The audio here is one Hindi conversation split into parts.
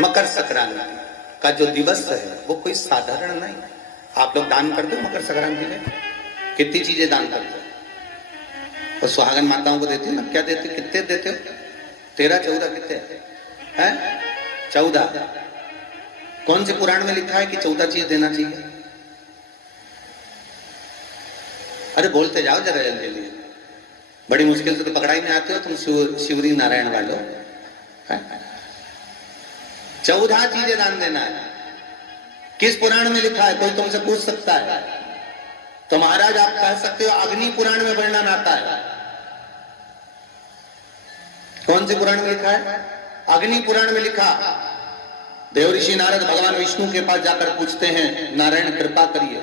मकर संक्रांति का जो दिवस है वो कोई साधारण नहीं। आप लोग दान करते हो मकर संक्रांति में? कितनी चीजें दान करते हो? तो सुहागन माताओं को देते हो ना? क्या देते हो? कितने देते हो? 13 14 कितने हैं? 14। कौन से पुराण में लिखा है कि 14 चीज देना चाहिए? अरे बोलते जाओ जरा जल्दी। बड़ी मुश्किल से तो पकड़ाई में आते हो तुम शिवरी नारायण वालों। 14 चीजें दान देना है। किस पुराण में लिखा है? कोई तुमसे पूछ सकता है तो महाराज आप कह सकते हो अग्नि पुराण में वर्णन आता है। कौन से पुराण में लिखा है? अग्नि पुराण में लिखा। देवऋषि नारद भगवान विष्णु के पास जाकर पूछते हैं, नारायण कृपा करिए।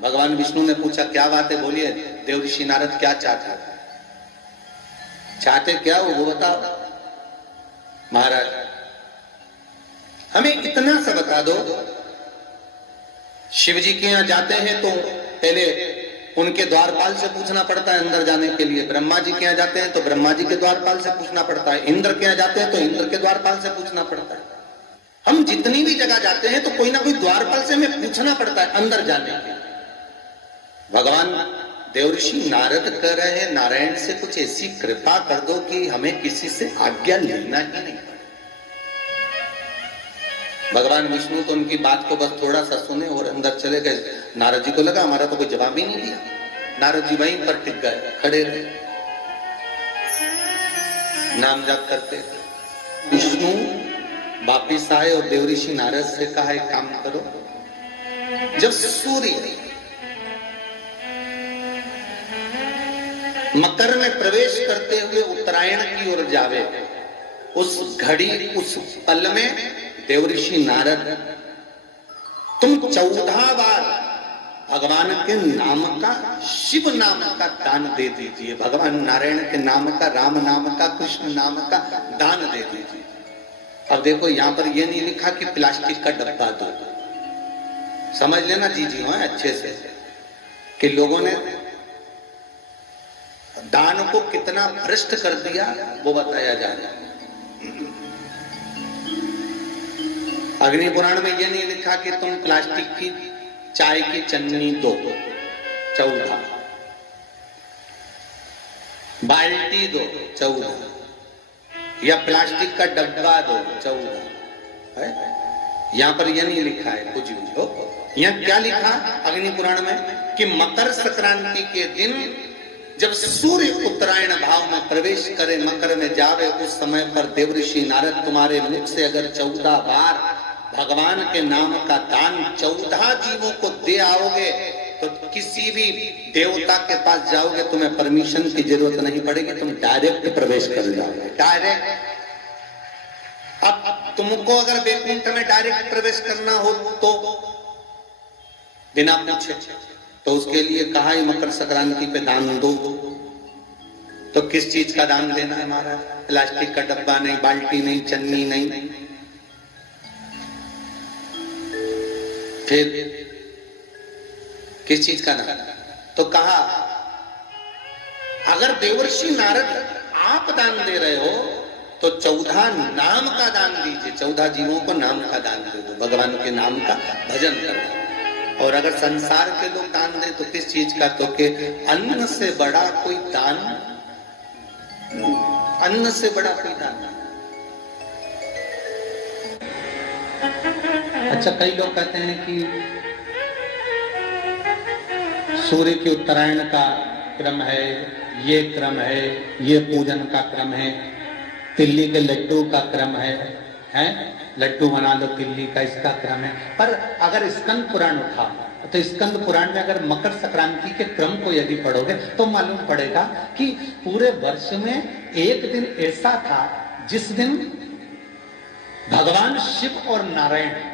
भगवान विष्णु ने पूछा क्या बात है, बोलिए। देवऋषि नारद क्या चाहते क्या हो वो बताओ। महाराज हमें इतना सा बता दो, शिव जी के यहां जाते हैं तो पहले उनके द्वारपाल से पूछना पड़ता है अंदर जाने के लिए। ब्रह्मा जी के यहां जाते हैं तो ब्रह्मा जी के द्वारपाल से पूछना पड़ता है। इंद्र के यहां जाते हैं तो इंद्र के द्वारपाल से पूछना पड़ता है। हम जितनी भी जगह जाते हैं तो कोई ना कोई द्वारपाल से हमें पूछना पड़ता है अंदर जाने के लिए। भगवान देवऋषि नारद कह रहे हैं नारायण से कुछ ऐसी कृपा कर दो कि हमें किसी से आज्ञा लेना ही नहीं पड़े। भगवान विष्णु तो उनकी बात को बस थोड़ा सा सुने और अंदर चले गए। नारद जी को लगा हमारा तो कोई जवाब ही नहीं दिया। नारद जी वहीं पर टिक गए, खड़े रहे, नाम जाप करते। विष्णु वापिस आए और देवऋषि नारद से कहा एक काम करो, जब सूर्य मकर में प्रवेश करते हुए उत्तरायण की ओर जावे, उस घड़ी उस पल में देवऋषि नारद तुम 14 बार भगवान के नाम का, शिव नाम का दान दे दीजिए। भगवान नारायण के नाम का, राम नाम का, कृष्ण नाम का दान दे दीजिए। अब देखो यहां पर यह नहीं लिखा कि प्लास्टिक का डब्बा दो। समझ लेना जी अच्छे से कि लोगों ने दान को कितना भ्रष्ट कर दिया वो बताया जा रहा है। अग्नि पुराण में यह नहीं लिखा कि तुम प्लास्टिक की चाय की चन्नी दो 14, बाल्टी दो 14, या प्लास्टिक का डब्बा दो 14 है। यहां पर यह नहीं लिखा है कुछ भी हो। यहां क्या लिखा अग्नि पुराण में कि मकर संक्रांति के दिन जब सूर्य उत्तरायण भाव में प्रवेश करे, मकर में जावे, उस समय पर देवऋषि नारद तुम्हारे मुख से अगर 14 बार भगवान के नाम का दान 14 जीवों को दे आओगे तो किसी भी देवता के पास जाओगे तुम्हें परमिशन की जरूरत नहीं पड़ेगी, तुम डायरेक्ट प्रवेश कर जाओगे। डायरेक्ट। अब तुमको अगर वैकुंठ में डायरेक्ट प्रवेश करना हो तो बिना पूछे, तो उसके लिए कहा ही मकर संक्रांति पे दान दो। तो किस चीज का दान देना है महाराज? प्लास्टिक का डब्बा नहीं, बाल्टी नहीं, चन्नी नहीं, फिर किस चीज का दान? तो कहा अगर देवर्षि नारद आप दान दे रहे हो तो 14 नाम का दान दीजिए। 14 जीवों को नाम का दान दे दो, भगवान के नाम का भजन करो। और अगर संसार के लोग दान दे तो किस चीज का? तो के अन्न से बड़ा कोई दान, अन्न से बड़ा कोई दान। अच्छा कई लोग कहते हैं कि सूर्य के उत्तरायण का क्रम है, ये क्रम है, ये पूजन का क्रम है, तिल्ली के लड्डू का क्रम है, लड्डू बना लो तिल्ली का, इसका क्रम है। पर अगर स्कंद पुराण उठा तो स्कंद पुराण में अगर मकर संक्रांति के क्रम को यदि पढ़ोगे तो मालूम पड़ेगा कि पूरे वर्ष में एक दिन ऐसा था जिस दिन भगवान शिव और नारायण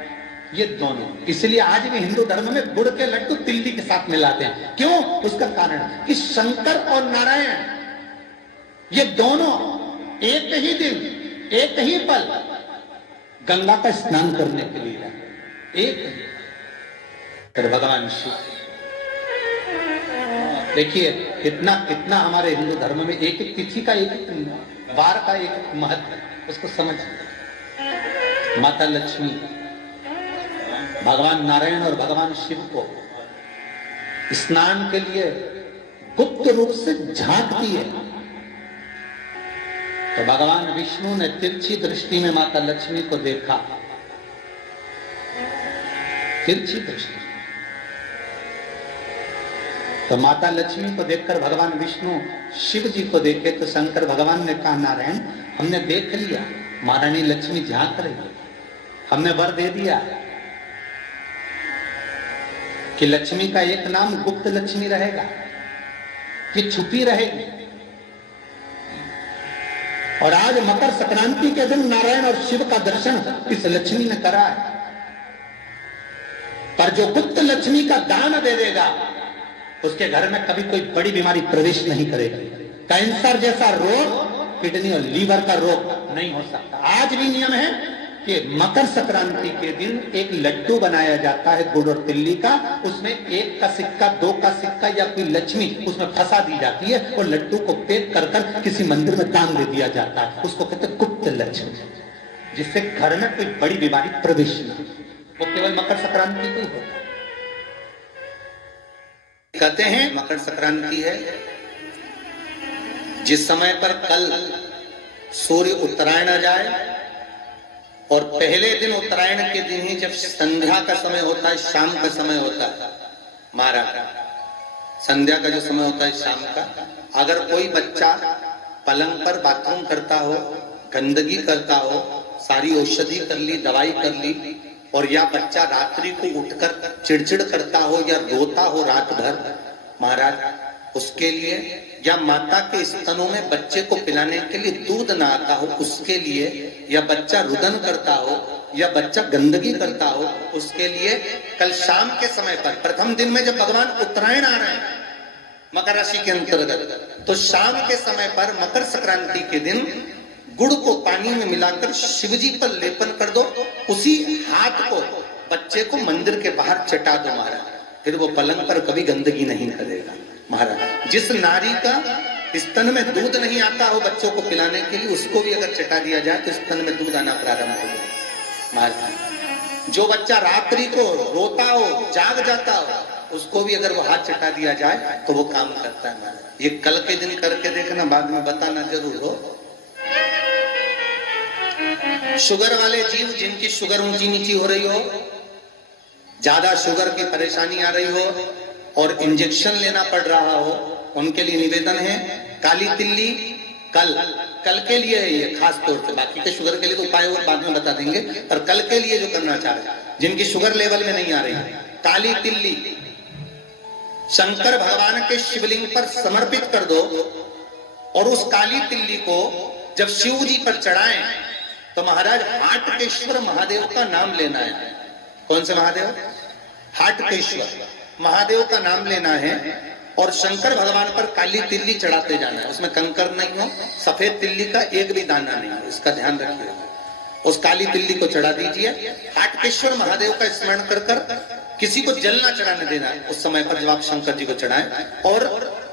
ये दोनों, इसलिए आज भी हिंदू धर्म में गुड़ के लड्डू तिल्ली के साथ मिलाते हैं। क्यों? उसका कारण कि शंकर और नारायण ये दोनों एक ही दिन, एक ही पल गंगा का स्नान करने के लिए एक भगवान शिव। देखिए कितना कितना हमारे हिंदू धर्म में एक एक तिथि का, एक एक वार का एक महत्व है, उसको समझिए। माता लक्ष्मी भगवान नारायण और भगवान शिव को स्नान के लिए गुप्त रूप से झांकती है। तो भगवान विष्णु ने तिरछी दृष्टि में माता लक्ष्मी को देखा, तिरछी दृष्टि। तो माता लक्ष्मी को देखकर भगवान विष्णु शिव जी को देखे तो शंकर भगवान ने कहा, नारायण हमने देख लिया महारानी लक्ष्मी झांक रही है, हमने वर दे दिया कि लक्ष्मी का एक नाम गुप्त लक्ष्मी रहेगा, ये छुपी रहेगी। और आज मकर संक्रांति के दिन नारायण और शिव का दर्शन इस लक्ष्मी ने करा है। पर जो गुप्त लक्ष्मी का दान दे देगा उसके घर में कभी कोई बड़ी बीमारी प्रवेश नहीं करेगी। कैंसर जैसा रोग, किडनी और लीवर का रोग नहीं हो सकता। आज भी नियम है कि मकर संक्रांति के दिन एक लड्डू बनाया जाता है गुड़ और तिल्ली का, उसमें 1 का सिक्का 2 का सिक्का या कोई लक्ष्मी उसमें फंसा दी जाती है और लड्डू को पैक कर कर किसी मंदिर में दान दे दिया जाता है। उसको कहते हैं गुप्त लक्ष्मी, जिससे घर में कोई बड़ी बीमारी प्रवेश नहीं, वो केवल मकर संक्रांति को होता है। कहते हैं मकर संक्रांति है जिस समय पर कल सूर्य उत्तरायण आ जाए और पहले दिन उत्तरायण के दिन ही जब संध्या का समय होता है, शाम का समय होता है, महाराज संध्या का जो समय होता है शाम का, अगर कोई बच्चा पलंग पर बाथरूम करता हो, गंदगी करता हो, सारी औषधि कर ली, दवाई कर ली, और या बच्चा रात्रि को उठकर चिड़चिड़ करता हो या रोता हो रात भर, महाराज उसके लिए, या माता के स्तनों में बच्चे को पिलाने के लिए दूध ना आता हो उसके लिए, या बच्चा रुदन करता हो या बच्चा गंदगी करता हो उसके लिए, कल शाम के समय पर प्रथम दिन में जब भगवान उत्तरायण आ रहे हैं मकर राशि के अंतर्गत, तो शाम के समय पर मकर संक्रांति के दिन गुड़ को पानी में मिलाकर शिवजी पर लेपन कर दो, उसी हाथ को बच्चे को मंदिर के बाहर चटा दो महाराज, फिर वो पलंग पर कभी गंदगी नहीं करेगा महाराज। जिस नारी का स्तन में दूध नहीं आता हो बच्चों को पिलाने के लिए, उसको भी अगर चटा दिया जाए तो स्तन में दूध आना प्रारंभ हो जाए महाराज। जो बच्चा रात्रि को रोता हो, जाग जाता हो, उसको भी अगर वो हाथ चटा दिया जाए तो वो काम करता है महाराज। ये कल के दिन करके देखना, बाद में बताना जरूर हो। शुगर वाले जीव जिनकी शुगर ऊंची नीची हो रही हो, ज्यादा शुगर की परेशानी आ रही हो और इंजेक्शन लेना पड़ रहा हो, उनके लिए निवेदन है काली तिल्ली कल के लिए है ये खास तौर से, बाकी के शुगर के लिए तो उपाय और बाद में बता देंगे, पर कल के लिए जो करना चाह रहे हैं जिनकी शुगर लेवल में नहीं आ रही, काली तिल्ली शंकर भगवान के शिवलिंग पर समर्पित कर दो और उस काली तिल्ली को जब शिव जी पर चढ़ाएं तो महाराज हाटकेश्वर महादेव का नाम लेना है। कौन से महादेव? हाटकेश्वर महादेव का नाम लेना है और शंकर भगवान पर काली तिल्ली चढ़ाते जाना है। उसमें कंकर नहीं हो, सफेद तिल्ली का एक भी दाना नहीं हो, इसका ध्यान रखिए। उस काली तिल्ली को चढ़ा दीजिए, हाटकेश्वर महादेव का स्मरण कर कर किसी को जल ना चढ़ाने देना है उस समय पर जब आप शंकर जी को चढ़ाएं, और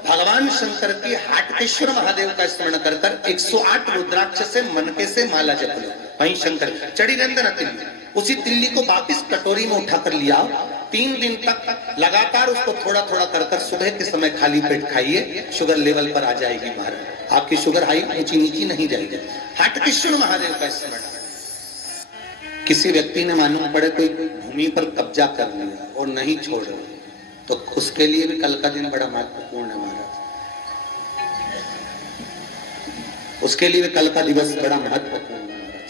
भगवान शंकर की हाटकेश्वर महादेव का स्मरण कर कर 108 रुद्राक्ष से मनके से माला जप लो। वहीं शंकर चढ़ी रहने ना तिल्ली, उसी तिल्ली को वापिस कटोरी में उठाकर लिया, 3 दिन तक लगातार उसको थोड़ा थोड़ा कर कर सुबह के समय खाली पेट खाइए, शुगर लेवल पर आ जाएगी महाराज, आपकी शुगर हाई ऊंची नीची नहीं जाएगी। हाटकेश्वर महादेव का स्मरण। किसी व्यक्ति ने मालूम पड़े कोई भूमि पर कब्जा कर लिया और नहीं छोड़ रहे, तो उसके लिए भी कल का दिन बड़ा महत्वपूर्ण है महाराज। उसके लिए भी कल का दिवस बड़ा महत्वपूर्ण है महाराज।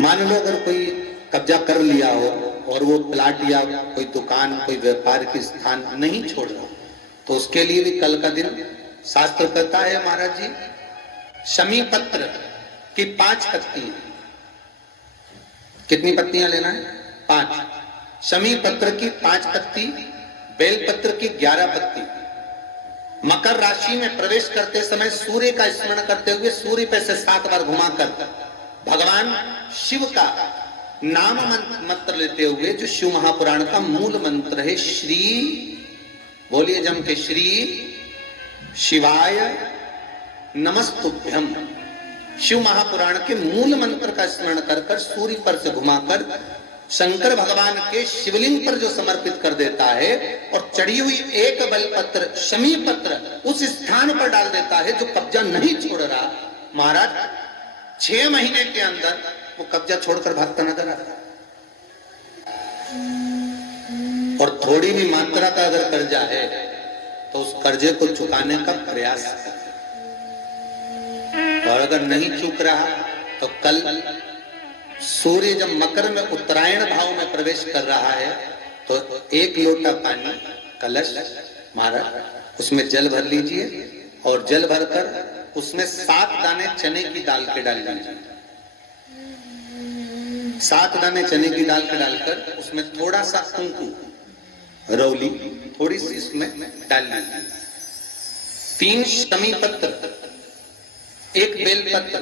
मान लो अगर कोई कब्जा कर लिया हो और वो प्लाट या कोई दुकान कोई व्यापार की स्थान नहीं छोड़ रहा, तो उसके लिए भी कल का दिन शास्त्र कहता है महाराज जी, शमी पत्र की 5 पत्ती, कितनी पत्तियां लेना है? 5। शमी पत्र की 5 पत्ती, बेल पत्र की 11 पत्ती। मकर राशि में प्रवेश करते समय सूर्य का स्मरण करते हुए सूर्य पे से 7 बार घुमाकर भगवान शिव का नाम मंत्र लेते हुए, जो शिव महापुराण का मूल मंत्र है, श्री बोलिए जम के, श्री शिवाय नमस्तुभ्यम, शिव महापुराण के मूल मंत्र का स्मरण कर कर सूर्य पर से घुमाकर शंकर भगवान के शिवलिंग पर जो समर्पित कर देता है और चढ़ी हुई एक बेलपत्र शमी पत्र उस स्थान पर डाल देता है जो कब्जा नहीं छोड़ रहा, महाराज 6 महीने के अंदर वो कब्जा छोड़कर भागता नजर आता। और थोड़ी भी मात्रा का अगर कर्जा है तो उस कर्जे को चुकाने का प्रयास करें, और अगर नहीं चूक रहा तो कल सूर्य जब मकर में उत्तरायण भाव में प्रवेश कर रहा है तो 1 लोटा पानी कलश महाराज उसमें जल भर लीजिए और जल भरकर उसमें 7 दाने चने की दाल के डाल लीजिए। 7 दाने चने की दाल के डालकर उसमें थोड़ा सा कुंकू रौली थोड़ी सी इसमें डाल लीजिए। 3 शमी पत्र 1 बेल पत्र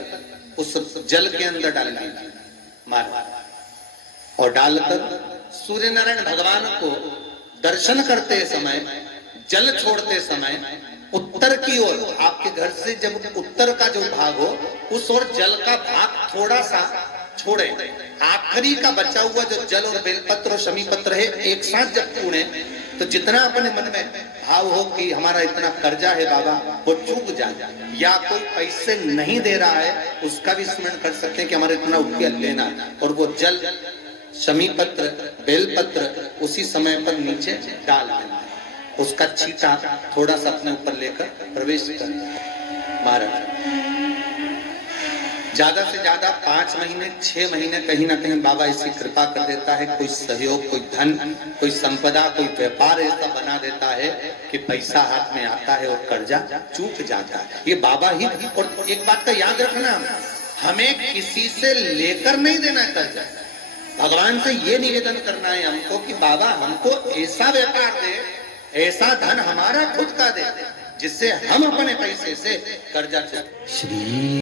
उस जल के अंदर डाल लीजिए महाराज, और डालकर सूर्य नारायण भगवान को दर्शन करते समय जल छोड़ते समय उत्तर की ओर, आपके घर से जब उत्तर का जो भाग हो उस ओर जल का भाग थोड़ा सा छोड़े। आखिरी का बचा हुआ जो जल और बेलपत्र और शमी पत्र है एक साथ जब छूने तो जितना अपने मन में भाव हो कि हमारा इतना कर्जा है बाबा वो चूक जाए, या कोई पैसे नहीं दे रहा है उसका भी स्मरण कर सकते हैं कि हमारा इतना रुपया लेना, और वो जल शमी पत्र बेलपत्र उसी समय पर नीचे डाल देना, उसका छींटा थोड़ा सा अपने ऊपर लेकर प्रवेश करना। महाराज ज्यादा से ज्यादा 5 महीने 6 महीने कहीं ना कहीं बाबा ऐसी कृपा कर देता है, कोई सहयोग कोई धन कोई संपदा कोई व्यापार ऐसा बना देता है कि पैसा हाथ में आता है और कर्जा चूक जाता है। ये बाबा ही। और एक बात का याद रखना, हमें किसी से लेकर नहीं देना है कर्जा, भगवान से ये निवेदन करना है हमको कि बाबा हमको ऐसा व्यापार दे, ऐसा धन हमारा खुद का दे जिससे हम अपने पैसे से कर्जा चुका। श्री